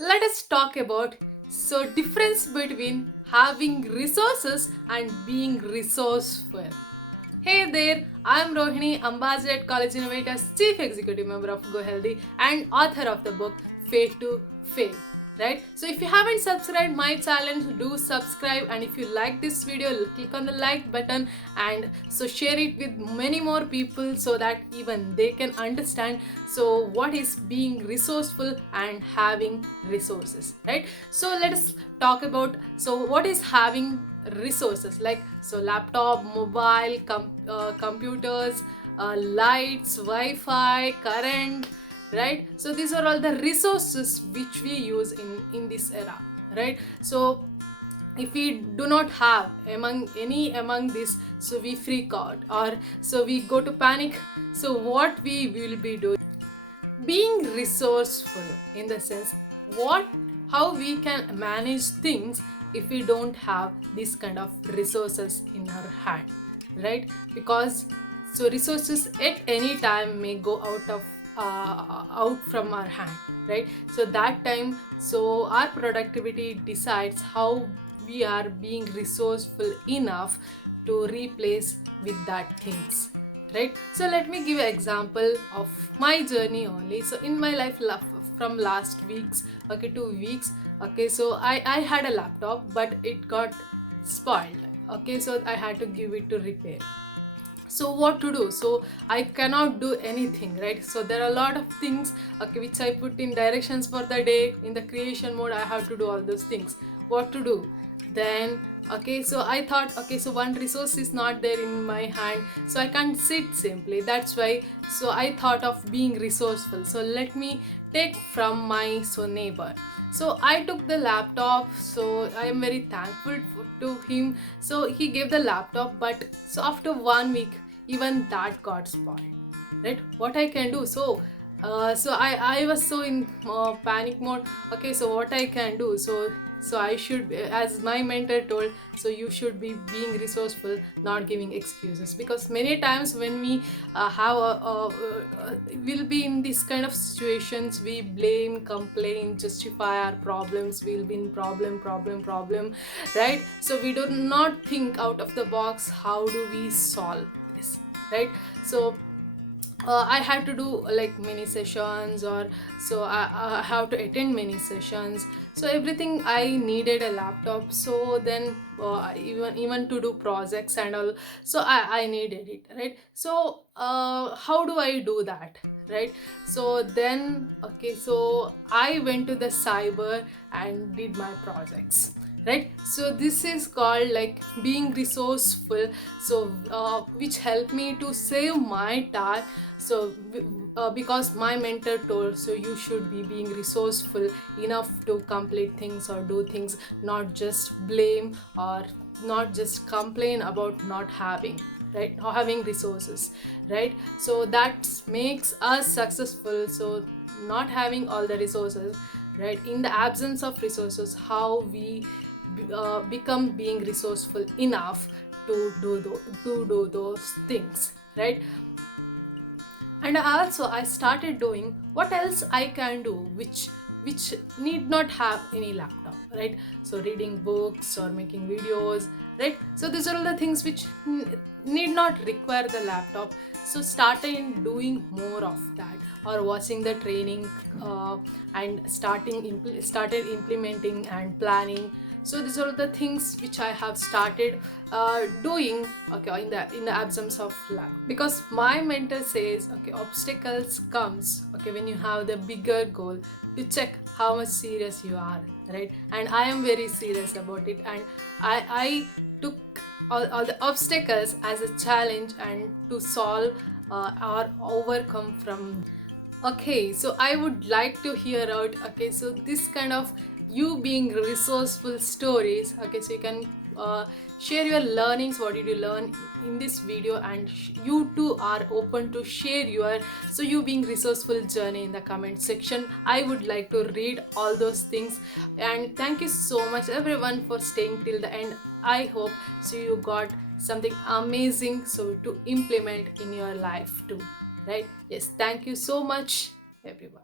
Let us talk about difference between having resources and being resourceful. Hey there, I am Rohini, Ambassador at College Innovators, Chief Executive Member of Go Healthy, and author of the book Fate to Fame. Right? So if you haven't subscribed my channel, do subscribe, and if you like this video, click on the like button and so share it with many more people so that even they can understand what is being resourceful and having resources, right? So let us talk about what is having resources, like laptop, mobile, computers, lights, wi-fi, current, right? So these are all the resources which we use in this era, right? So if we do not have among this, so we freak out or so we go to panic. So what we will be doing, being resourceful in the sense what how we can manage things if we don't have this kind of resources in our hand, right? Because resources at any time may go out from our hand, right? So that time, our productivity decides how we are being resourceful enough to replace with that things, right? So let me give an example of my journey only. So in my life, from last weeks, okay, 2 weeks, okay, so I had a laptop but it got spoiled, okay, so I had to give it to repair. So what to do? So I cannot do anything, right? So there are a lot of things, okay, which I put in directions for the day. In the creation mode, I have to do all those things. What to do then? Okay, so I thought, okay, so one resource is not there in my hand, so I can't sit simply. That's why, so I thought of being resourceful. So let me take from my neighbor. So I took the laptop, so I am very thankful to him. So he gave the laptop, but so after 1 week, even that got spoiled, right? What I can do? I was so in panic mode. Okay, so what I can do? So I should, as my mentor told, so you should be being resourceful, not giving excuses, because many times when we will be in this kind of situations, we blame, complain, justify our problems. We'll be in problem, right? So we do not think out of the box, how do we solve this, right? So I had to do like mini sessions, or I have to attend many sessions. So everything I needed a laptop. So then even to do projects and all, so I needed it, right? So how do I do that, right? So then, okay, so I went to the cyber and did my projects, right? So this is called like being resourceful, which helped me to save my time. Because my mentor told, so you should be being resourceful enough to complete things or do things, not just blame or not just complain about not having, right, not having resources, right? So that makes us successful. So not having all the resources, right, in the absence of resources, how we become being resourceful enough to do those things, right? And also I started doing what else I can do, which need not have any laptop, right? So reading books or making videos, right? So these are all the things which need not require the laptop. So started doing more of that, or watching the training, and started implementing and planning. So these are the things which I have started doing, okay, in the absence of luck. Because my mentor says, okay, obstacles comes, okay, when you have the bigger goal, to check how much serious you are, right? And I am very serious about it, and I took all the obstacles as a challenge and to solve or overcome from. Okay, so I would like to hear out, okay, so this kind of you being resourceful stories, okay, so you can share your learnings, what did you learn in this video, and you too are open to share your you being resourceful journey in the comment section. I would like to read all those things. And thank you so much everyone for staying till the end. I hope you got something amazing to implement in your life too, right? Yes, thank you so much everyone.